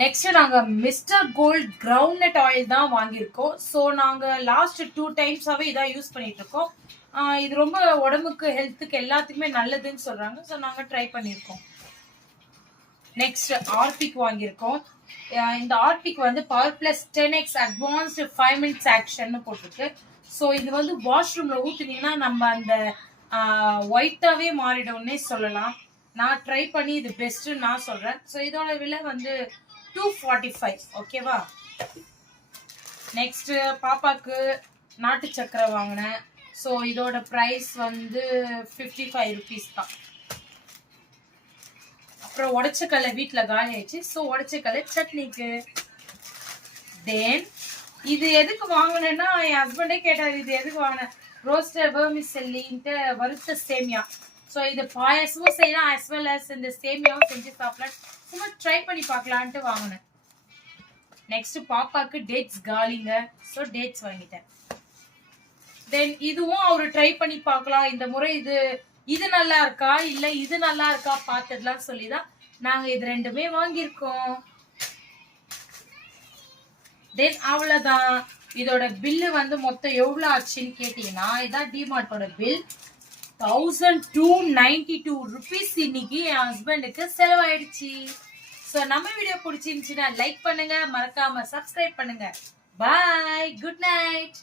Next நாங்க mister gold groundnut oil தான் வாங்கியிருக்கோம். ஸோ நாங்க லாஸ்ட் 2 டைம்ஸாவே இதான் யூஸ் பண்ணிட்டு இருக்கோம். இது ரொம்ப உடம்புக்கு ஹெல்த்துக்கு எல்லாத்துக்குமே நல்லதுன்னு சொல்றாங்க. ஸோ நாங்க ட்ரை பண்ணியிருக்கோம். நெக்ஸ்ட் ஆர்பிக் வாங்கியிருக்கோம். இந்த ஆர்பிக் வந்து power plus 10x advanced 5 minutes action போட்டிருக்கு. ஸோ இது வந்து வாஷ்ரூம்ல ஊத்துனீங்கன்னா நம்ம அந்த ஒயிட்டாவே மாறிடும்னே சொல்லலாம். நான் ட்ரை பண்ணி இது பெஸ்ட்னு நான் சொல்றேன். ஸோ இதோட விலை வந்து 245. ஓகேவா? நெக்ஸ்ட் பாப்பாக்கு நாட்டு சக்கரை வாங்கினேன். ஸோ இதோட ப்ரைஸ் வந்து 55 ருபீஸ் தான். அப்புறம் உடச்சக்கல்லை வீட்டில் காலி ஆயிடுச்சு. ஸோ உடச்சக்கல்லை சட்னிக்கு. தென் இது எதுக்கு வாங்கினேன்னா என் ஹஸ்பண்டே கேட்டார் இது எதுக்கு வாங்கினேன். ரோஸ்டர் வெர்மிசெல்லின்ட்டு வறுத்த சேமியா. ஸோ இது பாயசமும் செய்யலாம் as well as இந்த சேமியாவும் செஞ்சு சாப்பிடலாம். சும்மா ட்ரை பண்ணி பார்க்கலான்ட்டு வாங்கினேன். நெக்ஸ்ட் பாப்பாக்கு டேட்ஸ் காலிங்க. ஸோ டேட்ஸ் வாங்கிட்டேன். தென் இதுவும் அவரு ட்ரை பண்ணி பார்க்கலாம். இந்த முறை இது நல்லா இருக்கா இல்ல இது நல்லா இருக்கா பார்த்துடலாம் சொல்லிதான் நாங்க இது ரெண்டுமே வாங்கியிருக்கோம். தென் அவ்வளவுதான். இதோட பில்லு வந்து மொத்தம் எவ்வளவு ஆச்சுன்னு கேட்டீங்கன்னா இதான் டிமார்ட்டோட பில் 1292 ருபீஸ் இன்னைக்கு என் ஹஸ்பண்டுக்கு செலவாயிடுச்சு. ஸோ நம்ம வீடியோ பிடிச்சிருந்துச்சுன்னா லைக் பண்ணுங்க, மறக்காம சப்ஸ்கிரைப் பண்ணுங்க. பாய், குட் நைட்.